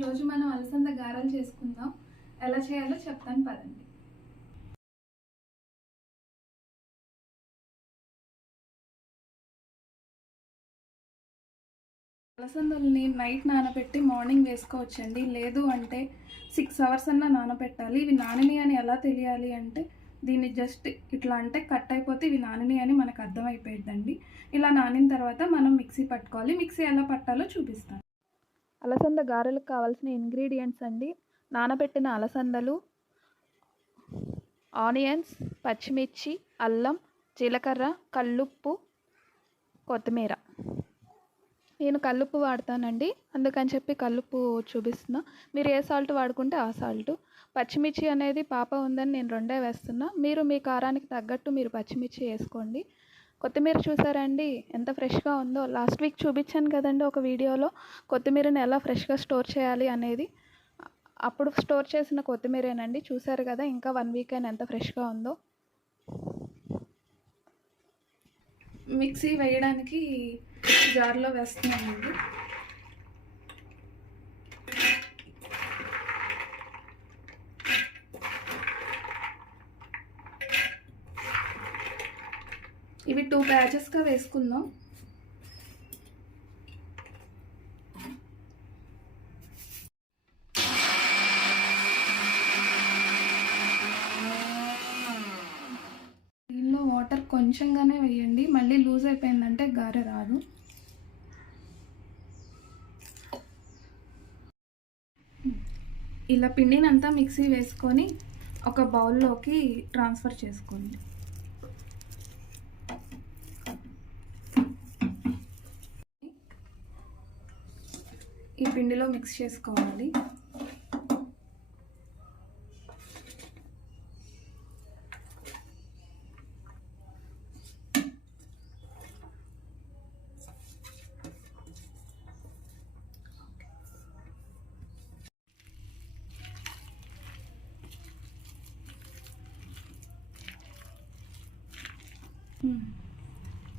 ఈరోజు మనం అలసంద గారెలు చేసుకుందాం. ఎలా చేయాలో చెప్తాను పదండి. అలసందల్ని నైట్ నానబెట్టి మార్నింగ్ వేసుకోవచ్చండి. లేదు అంటే 6 అవర్స్ అన్నా నానబెట్టాలి. ఇవి నానిని అని ఎలా తెలియాలి అంటే దీన్ని జస్ట్ ఇట్లా అంటే కట్ అయిపోతే ఇవి నానిని అని మనకు అర్థమైపోయిందండి. ఇలా నానిన తర్వాత మనం మిక్సీ పట్టుకోవాలి. మిక్సీ ఎలా పట్టాలో చూపిస్తాను. అలసంద గారెలకు కావాల్సిన ఇంగ్రీడియంట్స్ అండి: నానబెట్టిన అలసందలు, ఆనియన్స్, పచ్చిమిర్చి, అల్లం, జీలకర్ర, కల్లుప్పు, కొత్తిమీర. నేను కల్లుప్పు వాడతానండి, అందుకని చెప్పి కల్లుప్పు చూపిస్తున్నా. మీరు ఏ సాల్ట్ వాడుకుంటే ఆ సాల్ట్. పచ్చిమిర్చి అనేది పాప ఉందని నేను 2 వేస్తున్నా. మీరు మీ కారానికి తగ్గట్టు మీరు పచ్చిమిర్చి వేసుకోండి. కొత్తిమీర చూసారండి ఎంత ఫ్రెష్గా ఉందో. లాస్ట్ వీక్ చూపించాను కదండి ఒక వీడియోలో కొత్తిమీరని ఎలా ఫ్రెష్గా స్టోర్ చేయాలి అనేది. అప్పుడు స్టోర్ చేసిన కొత్తిమీరేనండి. చూసారు కదా, ఇంకా 1 వీక్ అయినా ఎంత ఫ్రెష్గా ఉందో. మిక్సీ వేయడానికి జార్లో వేస్తున్నానండి. ఇవి 2 బ్యాచెస్గా వేసుకుందాం. దీనిలో వాటర్ కొంచెంగానే వేయండి, మళ్ళీ లూజ్ అయిపోయిందంటే గారె రాదు. ఇలా పిండినంతా మిక్సీ వేసుకొని ఒక బౌల్లోకి ట్రాన్స్ఫర్ చేసుకోండి. ఈ పిండిలో మిక్స్ చేసుకోవాలి.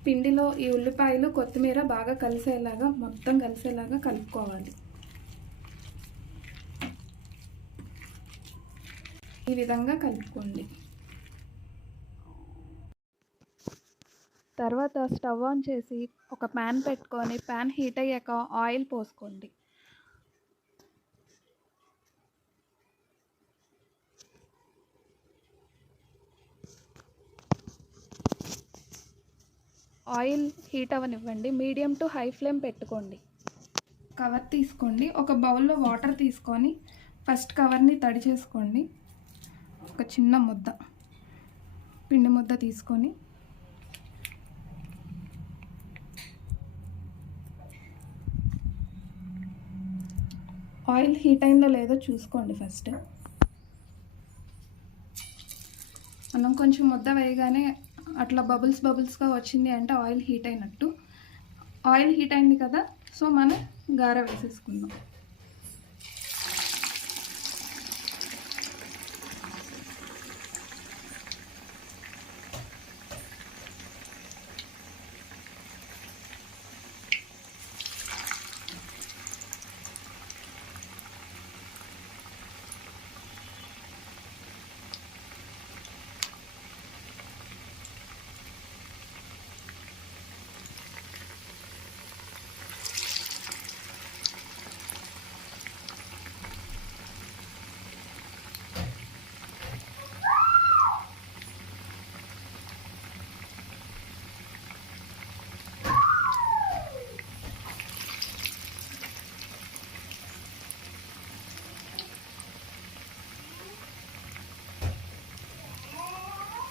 పిండిలో ఈ ఉల్లిపాయలు, కొత్తిమీర బాగా కలిసేలాగా, మొత్తం కలిసేలాగా కలుపుకోవాలి. ఈ విధంగా కలుపుకోండి. తర్వాత స్టవ్ ఆన్ చేసి ఒక ప్యాన్ పెట్టుకొని ప్యాన్ హీట్ అయ్యాక ఆయిల్ పోసుకోండి. ఆయిల్ హీట్ అవ్వనివ్వండి. మీడియం టు హై ఫ్లేమ్ పెట్టుకోండి. కవర్ తీసుకోండి. ఒక బౌల్లో వాటర్ తీసుకొని ఫస్ట్ కవర్ని తడి చేసుకోండి. ఒక చిన్న ముద్ద పిండి ముద్ద తీసుకొని ఆయిల్ హీట్ అయిందో లేదో చూసుకోండి. ఫస్ట్ మనం కొంచెం ముద్ద వేయగానే అట్లా బబుల్స్గా వచ్చింది అంటే ఆయిల్ హీట్ అయినట్టు. ఆయిల్ హీట్ అయింది కదా, సో మనం గారె వేసేసుకుందాం.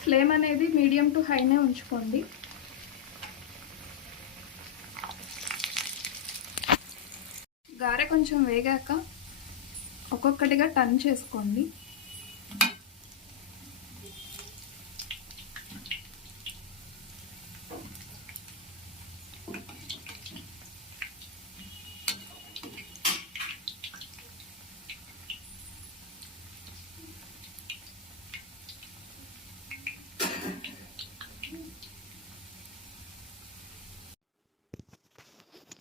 ఫ్లేమ్ అనేది మీడియం టు హైనే ఉంచుకోండి. గారె కొంచెం వేగాక ఒక్కొక్కటిగా టర్న్ చేసుకోండి.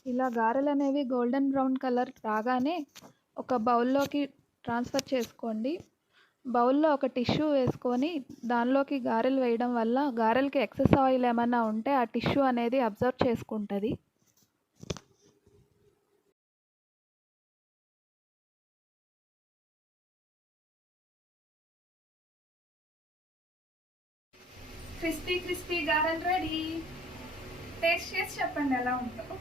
ఇలా గారెలు అనేవి గోల్డెన్ బ్రౌన్ కలర్ రాగానే ఒక బౌల్లోకి ట్రాన్స్ఫర్ చేసుకోండి. బౌల్లో ఒక టిష్యూ వేసుకొని దానిలోకి గారెలు వేయడం వల్ల గారెలకి ఎక్సెస్ ఆయిల్ ఏమన్నా ఉంటే ఆ టిష్యూ అనేది అబ్జర్వ్ చేసుకుంటుంది. క్రిస్పీ క్రిస్పీ గారెలు రెడీ. టేస్ట్ చేసి చెప్పండి ఎలా ఉంటుందో.